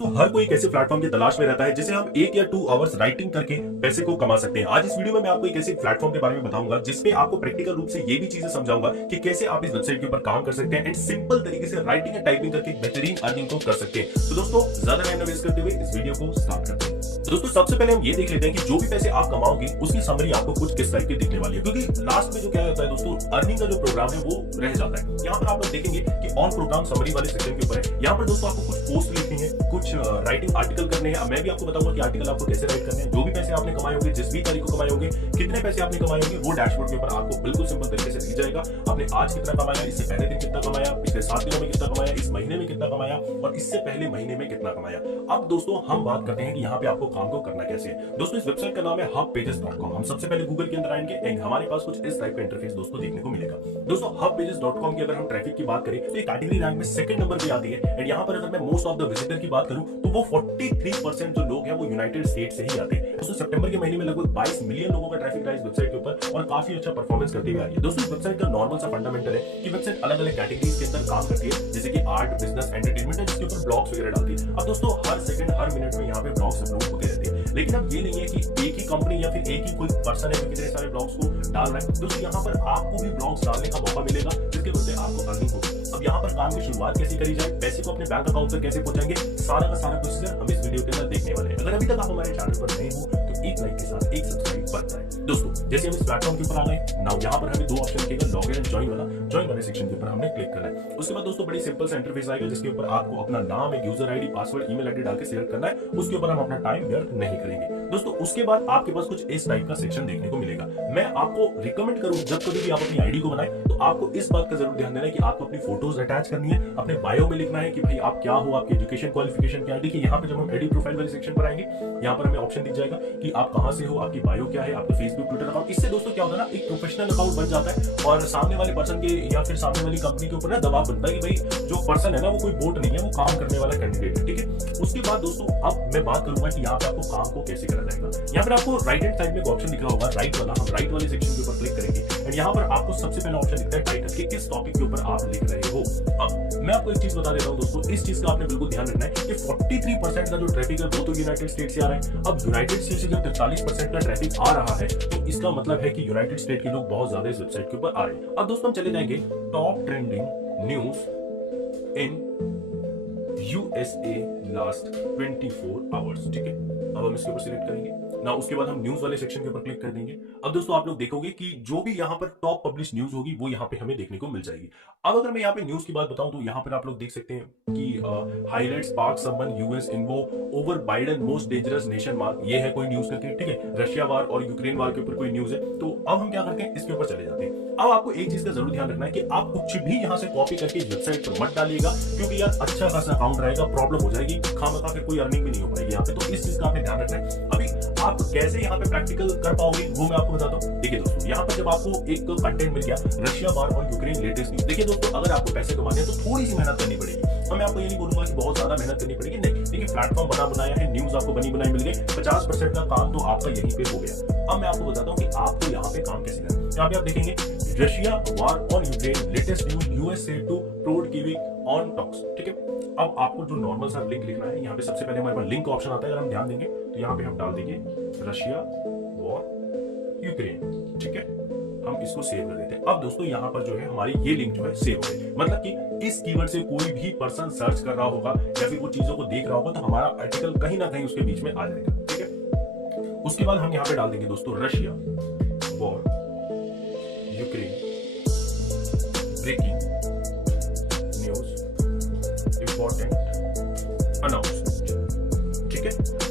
तो हर कोई एक ऐसे प्लेटफॉर्म की तलाश में रहता है जिसे हम 1 या 2 आवर्स राइटिंग करके पैसे को कमा सकते हैं। आज इस वीडियो में मैं आपको एक ऐसे प्लेटफॉर्म के बारे में बताऊंगा जिसपे आपको प्रैक्टिकल रूप से ये भी चीजें समझाऊंगा कि कैसे आप इस वेबसाइट के ऊपर काम कर सकते हैं एंड सिंपल तरीके से राइटिंग एंड टाइपिंग करके बेहतरीन अर्निंग को कर सकते हैं। तो दोस्तों ज्यादा टाइम न वेस्ट करते हुए इस वीडियो को स्टार्ट करते हैं। तो दोस्तों सबसे पहले हम ये देख लेते हैं कि जो भी पैसे आप कमाओगे उसकी समरी आपको कुछ किस टाइप की दिखने वाली है, क्योंकि लास्ट में जो क्या होता है दोस्तों, अर्निंग का जो प्रोग्राम है वो रह जाता है। यहाँ पर आप लोग देखेंगे कि ऑन प्रोग्राम समरी वाले सेक्शन के ऊपर है। यहाँ पर दोस्तों आपको कुछ पोस्ट लिखनी है, कुछ राइटिंग आर्टिकल करने हैं। मैं भी आपको बताऊंगा कि आर्टिकल आपको कैसे राइट करने हैं। जो भी पैसे आपने कमाए होंगे, जिस भी तारीख को कमाए होंगे, कितने पैसे आपने कमाए होंगे, वो डैशबोर्ड के ऊपर आपको बिल्कुल सिंपल तरीके से दिख जाएगा। आपने आज कितना कमाया, इससे पहले दिन कितना कमाया, पिछले 7 दिनों में कितना कमाया, इस महीने में कितना कमाया और इससे पहले महीने में कितना कमाया। अब दोस्तों हम बात करते हैं कि यहाँ पे आपको काम को करना कैसे है। दोस्तों इस वेबसाइट का नाम है hubpages.com। हम सबसे पहले गूगल के अंदर आएंगे एंड हमारे पास कुछ इस टाइप का इंटरफेस दोस्तों देखने को मिलेगा। दोस्तों hubpages.com की अगर हम ट्रैफिक की बात करें तो ये कैटेगरी रैंक में सेकंड नंबर पे आती है। एंड यहाँ पर अगर मैं मोस्ट ऑफ द विजिटर की बात करूं तो वो 43% जो लोग हैं वो यूनाइटेड स्टेट से ही आते हैं। दोस्तों सितंबर के महीने में लगभग 22 मिलियन लोगों का ट्रैफिक रहा है इस वेबसाइट के ऊपर और काफी अच्छा परफॉर्मेंस करती हुई आ रही है। दोस्तों इस वेबसाइट का नॉर्मल सा फंडामेंटल है कि वेबसाइट अलग अलग कैटेगरीज के अंदर काम करती है, जैसे कि आर्ट, बिजनेस, एंटरटेनमेंट है, जिसके ऊपर ब्लॉग्स वगैरह डालती है। अब दोस्तों हर सेकंड हर मिनट में यहाँ पे ब्लॉग्स अपलोड होते रहते हैं, लेकिन अब ये नहीं है कि एक ही कंपनी या फिर एक ही कोई पर्सन है जो कितने सारे ब्लॉग्स को डाल रहा है। दोस्तों यहाँ पर आपको भी ब्लॉग्स डालने का मौका मिलेगा जिसके वजह से आपको अर्निंग होगी। अब यहाँ पर काम की शुरुआत कैसे करी जाए, पैसे को अपने बैंक अकाउंट तक कैसे पहुंचाएंगे, सारा का सारा प्रोसीजर हम इस वीडियो के अंदर देखने वाले हैं। अगर अभी तक आप हमारे चैनल पर नए हो तो एक लाइक के साथ एक सब्सक्राइब बन जाए। दोस्तों जैसे हम इस प्लेटफॉर्म के ऊपर आ गए नाउ, यहाँ पर हमें 2 ऑप्शन दिखेगा, लॉगिन एंड ज्वाइन वाले सेक्शन के ऊपर हमने क्लिक करना है। उसके बाद दोस्तों बड़ी सिंपल सा इंटरफेस आएगा जिसके ऊपर आपको अपना नाम, एक user ID, password, email ID डाल के सिलेक्ट करना है। उसके ऊपर हम अपना टाइम व्यर्थ नहीं करेंगे। दोस्तों उसके बाद आपके पास कुछ इस टाइप का सेक्शन देखने को मिलेगा। मैं आपको रिकमेंड करूं जब कभी भी आप अपनी आईडी को बनाएं तो आपको इस बात का जरूर ध्यान देना है कि आपको अपनी फोटोज अटैच करनी है, अपने बायो में लिखना है कि भाई आप क्या हो, आपकी एजुकेशन क्वालिफिकेशन क्या है। देखिए यहाँ पे जब हम एडिट प्रोफाइल वाले सेक्शन पर आएंगे यहाँ पर हमें ऑप्शन दिख जाएगा कि आप कहां से हो, आपकी बायो क्या है, आपका फेसबुक, ट्विटर अकाउंट। इससे दोस्तों क्या होता है ना, एक प्रोफेशनल अकाउंट बन जाता है और सामने वाले पर्सन के या फिर सामने वाली कंपनी के ऊपर ना दबाव बनता है कि भाई जो पर्सन है ना वो कोई बोट नहीं है, वो काम करने वाला कैंडिडेट है। ठीक है, उसके बाद दोस्तों अब मैं बात करूंगा कि यहाँ पे आपको काम को कैसे करा जाएगा। यहाँ पर आपको राइट हैंड साइड में एक ऑप्शन दिख रहा होगा, राइट वाला। हम राइट वाले सेक्शन के ऊपर क्लिक करेंगे एंड यहाँ पर आपको सबसे पहला ऑप्शन दिखता है टाइटल, कि किस टॉपिक के ऊपर आप लिख रहे हो। अब मैं आपको एक चीज बता देता हूँ दोस्तों, इस चीज का आपने बिल्कुल ध्यान रखना है कि 43% का जो ट्रैफिक है वो तो यूनाइटेड स्टेट से आ रहा है। अब यूनाइटेड स्टेट से जब 43% का ट्रैफिक आ रहा है तो इसका मतलब है कि यूनाइटेड स्टेट के लोग बहुत ज्यादा इस वेबसाइट के ऊपर आ रहे हैं। अब दोस्तों हम चले जाएंगे top trending news in USA last 24 hours. ठीक है, अब हम इसके ऊपर सिलेक्ट करेंगे ना, उसके बाद हम न्यूज वाले सेक्शन के ऊपर क्लिक कर देंगे। अब दोस्तों आप लोग देखोगे कि जो भी यहाँ पर टॉप पब्लिश न्यूज होगी वो यहाँ पे हमें देखने को मिल जाएगी। अब अगर मैं यहाँ पे न्यूज की बात बताऊं तो यहाँ पर आप लोग देख सकते हैं कि highlights Pak summons US envoy over Biden most dangerous nation remark, ये है कोई न्यूज करके। ठीक है, रशिया वार और यूक्रेन वार के ऊपर कोई न्यूज है। तो अब हम क्या करते हैं, इसके ऊपर चले जाते हैं। अब आपको एक चीज का जरूर ध्यान रखना है कि आप कुछ भी यहाँ से कॉपी करके वेबसाइट पर मत डालिएगा, क्योंकि यार अच्छा खासा अकाउंट रहेगा, प्रॉब्लम हो जाएगी, खामखा फिर कोई अर्निंग भी नहीं हो पाएगी यहाँ पे। तो इस चीज का आपने ध्यान रखना है। अभी आप कैसे यहाँ पे प्रैक्टिकल कर पाओगे वो मैं आपको बताता हूँ। देखिए दोस्तों, यहाँ पर जब आपको एक कंटेंट मिल गया रशिया वार और यूक्रेन लेटेस्ट न्यूज, देखिए दोस्तों अगर आपको पैसे कमाने हैं तो थोड़ी सी मेहनत करनी पड़ेगी। और मैं आपको ये नहीं बोलूंगा कि बहुत ज्यादा मेहनत करनी पड़ेगी, नहीं। देखिए प्लेटफॉर्म बना बनाया है, न्यूज आपको बनी बनाई मिल गई, 50% का काम तो आपका यहीं पे हो गया। अब मैं आपको बताता हूँ कि आपको यहाँ पे काम कैसे करना है। यहाँ पे आप देखेंगे Russia war on Ukraine latest news, USA to prod giving on talks. ठीक है, अब आपको जो नॉर्मल सा लिंक लिखना है, यहाँ पे सबसे पहले हमारे पास लिंक का ऑप्शन आता है। अगर हम ध्यान देंगे तो यहाँ पे हम डाल देंगे रशिया वॉर यूक्रेन। ठीक है, हम इसको सेव कर देते हैं। अब दोस्तों यहाँ पर जो है हमारी ये लिंक जो है सेव हो गई, मतलब कि इस कीवर्ड से कोई भी पर्सन सर्च कर रहा होगा या फिर वो चीजों को देख रहा होगा तो हमारा आर्टिकल कहीं ना कहीं उसके बीच में आ जाएगा। ठीक है, उसके बाद हम यहाँ पे डाल देंगे दोस्तों Russia war Ukraine breaking news important announcement. ठीक है,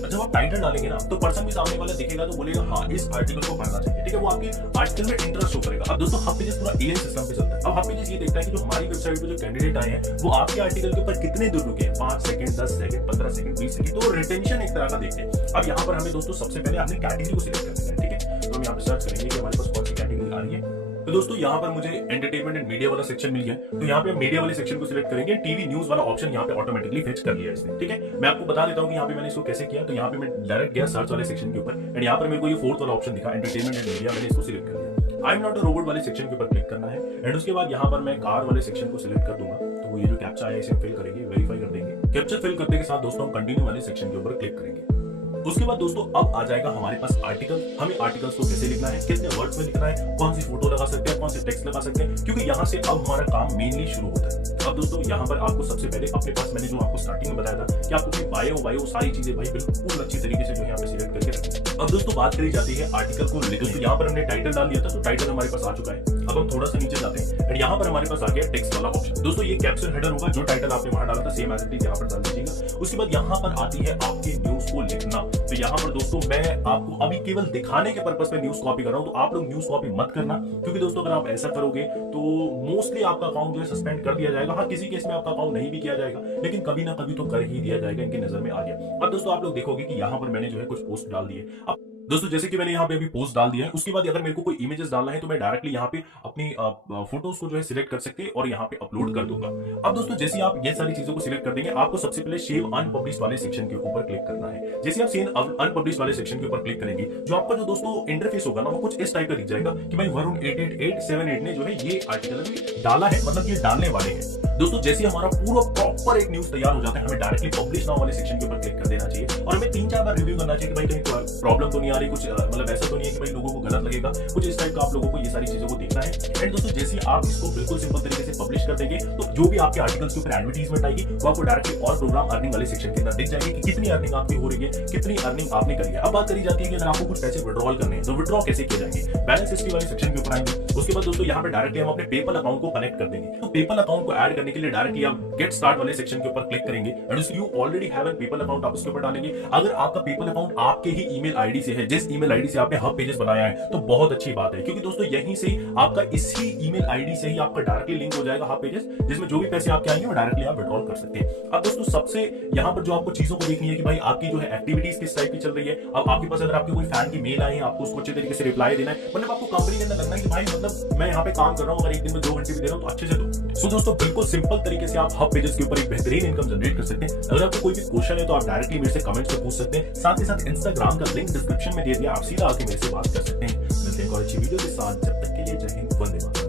जब आप टाइटल डालेंगे ना तो पर्सन भी सामने वाला देखेगा तो बोलेगा हाँ इस आर्टिकल को पढ़ना चाहिए। ठीक है, वो आपके आर्टिकल में इंटरेस्ट शो करेगा। अब दोस्तों हब पेजेस पूरा एआई सिस्टम पे चलता है। अब हब पेजेस ये देखता है कि जो हमारी वेबसाइट पे जो कैंडिडेट आए हैं वो आपके आर्टिकल के ऊपर कितने दूर रुके हैं, 5 सेकंड, 10 सेकंड, 15 सेकंड, 20 सेकंड। तो रिटेंशन एक तरह का देखते हैं। अब यहाँ पर हमें दोस्तों सबसे पहले अपनी कैटेगरी को सिलेक्ट करना है। ठीक है, तो हम यहाँ पे सर्च करेंगे कि हमारे पास कौन सी कैटेगरी आ रही है। तो दोस्तों यहाँ पर मुझे एंटरटेनमेंट एंड मीडिया वाला सेक्शन मिल गया, तो यहाँ पे मीडिया वाले सेक्शन को सिलेक्ट करेंगे। टीवी न्यूज वाला ऑप्शन यहाँ पे ऑटोमेटिकली फेच कर लिया इसने। ठीक है, मैं आपको बता देता हूँ कि यहाँ पे मैंने इसको कैसे किया। तो यहाँ पे मैं डायरेक्ट गया सर्च वाले सेक्शन के ऊपर एंड यहाँ पर मेरे को ये 4th वाला ऑप्शन दिखा एंटरटेनमेंट एंड मीडिया, मैंने इसको सिलेक्ट कर लिया। I am not a robot वाले सेक्शन के ऊपर क्लिक करना है एंड उसके बाद यहाँ पर मैं कार वाले सेक्शन को सिलेक्ट कर दूंगा। तो वो ये जो कैप्चा है इसे फिल करेंगे, वेरीफाई कर देंगे कैप्चर फिल करने के साथ दोस्तों हम कंटिन्यू वाले सेक्शन के ऊपर क्लिक करेंगे। उसके बाद दोस्तों अब आ जाएगा हमारे पास आर्टिकल। हमें आर्टिकल्स को कैसे लिखना है, कितने वर्ड्स में लिखना है, कौन सी फोटो लगा सकते हैं, कौन सी टेक्स्ट लगा सकते हैं, क्योंकि यहाँ से अब हमारा काम मेनली शुरू होता है। अब दोस्तों यहाँ पर आपको सबसे पहले अपने पास मैंने जो आपको स्टार्टिंग में बताया था कि आपको अपनी बायो सारी चीजें भाई बिल्कुल अच्छी तरीके से जो है यहाँ पे सिलेक्ट करके रखें। अब दोस्तों बात करी जाती है आर्टिकल को लिखने की। यहाँ पर हमने टाइटल डाल दिया था, तो टाइटल हमारे पास आ चुका है। अब हम थोड़ा सा नीचे जाते हैं एंड यहाँ पर हमारे पास आ गया टेक्स्ट वाला ऑप्शन। दोस्तों ये कैप्शन हेडर होगा, जो टाइटल आपने वहां डाला था सेम एज इट इज यहाँ पर डाल दीजिएगा। उसके बाद यहाँ पर आती है आपके न्यूज को लिखना। तो यहाँ पर दोस्तों मैं आपको अभी केवल दिखाने के पर्पस पे न्यूज कॉपी कर रहा हूं, तो आप लोग न्यूज कॉपी मत करना, क्योंकि दोस्तों अगर आप ऐसा करोगे तो मोस्टली आपका अकाउंट जो है सस्पेंड कर दिया जाएगा। हाँ, किसी केस में आपका अकाउंट नहीं भी किया जाएगा, लेकिन कभी ना कभी तो कर ही दिया जाएगा, इनकी नजर में आ गया। अब दोस्तों आप लोग देखोगे कि यहाँ पर मैंने जो है कुछ पोस्ट डाल दिए। अब दोस्तों जैसे कि मैंने यहाँ पे अभी पोस्ट डाल दिया है, उसके बाद अगर मेरे को कोई इमेजेस डालना है तो मैं डायरेक्टली यहाँ पे अपनी फोटोज को जो है सिलेक्ट कर सकते हैं और यहाँ पे अपलोड कर दूंगा। अब दोस्तों जैसे आप ये सारी चीजों को सिलेक्ट कर देंगे, आपको सबसे पहले सेव अनपब्लिश्ड वाले सेक्शन के ऊपर क्लिक करना है। जैसे आप सेव अनपब्लिश्ड वाले सेक्शन के ऊपर क्लिक करेंगे, जो आपका जो दोस्तों इंटरफेस होगा ना, वो कुछ इस टाइप का दिख जाएगा कि भाई वरुण 88878 ने जो है ये आर्टिकल अभी डाला है, मतलब ये डालने वाले हैं। दोस्तों जैसे हमारा पूरा प्रॉपर एक न्यूज तैयार हो जाता है, हमें डायरेक्टली पब्लिश नाउ वाले सेक्शन के ऊपर क्लिक कर देना चाहिए और हमें 3-4 बार रिव्यू करना चाहिए कि भाई कहीं प्रॉब्लम तो नहीं आ रही, कुछ मतलब ऐसा तो नहीं है कि भाई लोगों को गलत लगेगा, कुछ इस टाइप का आप लोगों को ये सारी चीजों को देखना है। एंड दोस्तों जैसे आप इसको बिल्कुल सिंपल तरीके से पब्लिश कर देंगे, तो जो भी आपके आर्टिकल्स के ऊपर एडवर्टाइजमेंट आएगी वो आपको डायरेक्टली और प्रोग्राम अर्निंग वाले सेक्शन के अंदर दिख जाएगी कि कितनी अर्निंग आपकी हो रही है, कितनी अर्निंग आपने करी है। अब बात करी जाती है कि अगर आपको कुछ पैसे विड्रॉल करने हैं तो विड्रॉ कैसे किए जाएंगे, बैलेंस हिस्ट्री वाले सेक्शन के ऊपर आएंगे। उसके बाद दोस्तों यहाँ पे डायरेक्टली हम अपने पेपल अकाउंट को कनेक्ट कर देंगे। तो पेपल अकाउंट को ऐड करने के लिए डायरेक्टली आप गेट स्टार्ट वाले सेक्शन के ऊपर क्लिक करेंगे and you already have an PayPal account, आप उसके ऊपर डालेंगे। अगर आपका पेपल अकाउंट आपके ही ईमेल आईडी से है, जिस ईमेल आईडी से आपने हब पेजेस बनाया है, तो बहुत अच्छी बात है, क्योंकि दोस्तों यहीं से आपका इसी ईमेल आईडी से ही आपका डायरेक्टली लिंक हो जाएगा हब पेजेस, जिसमें जो भी पैसे आपके आएंगे वो डायरेक्टली आप विड्रॉल कर सकते हैं। अब दोस्तों सबसे यहाँ पर जो आपको चीजों को देखनी है कि भाई आपकी जो है एक्टिविटीज किस टाइप की चल रही है। अब आपके पास अगर आपके कोई फैन की मेल आई है, आपको उसको अच्छे तरीके से रिप्लाई देना है, मतलब आपको कंपनी के अंदर लगना है कि भाई मतलब मैं यहाँ पे काम कर रहा हूँ, अगर एक दिन में 2 घंटे भी दे रहा हूँ तो अच्छे से दो। सो दोस्तों बिल्कुल सिंपल तरीके से आप हब पेजेस के ऊपर एक बेहतरीन इनकम जनरेट कर सकते हैं। अगर आपको कोई भी क्वेश्चन है तो आप डायरेक्टली मेरे से कमेंट्स में पूछ सकते हैं। साथ ही साथ इंस्टाग्राम का लिंक डिस्क्रिप्शन में दे दिया, आप सीधा आके मेरे से बात कर सकते हैं। मिलते हैं एक और अच्छी वीडियो के साथ, जब तक के लिए जय हिंद, वंदे मातरम।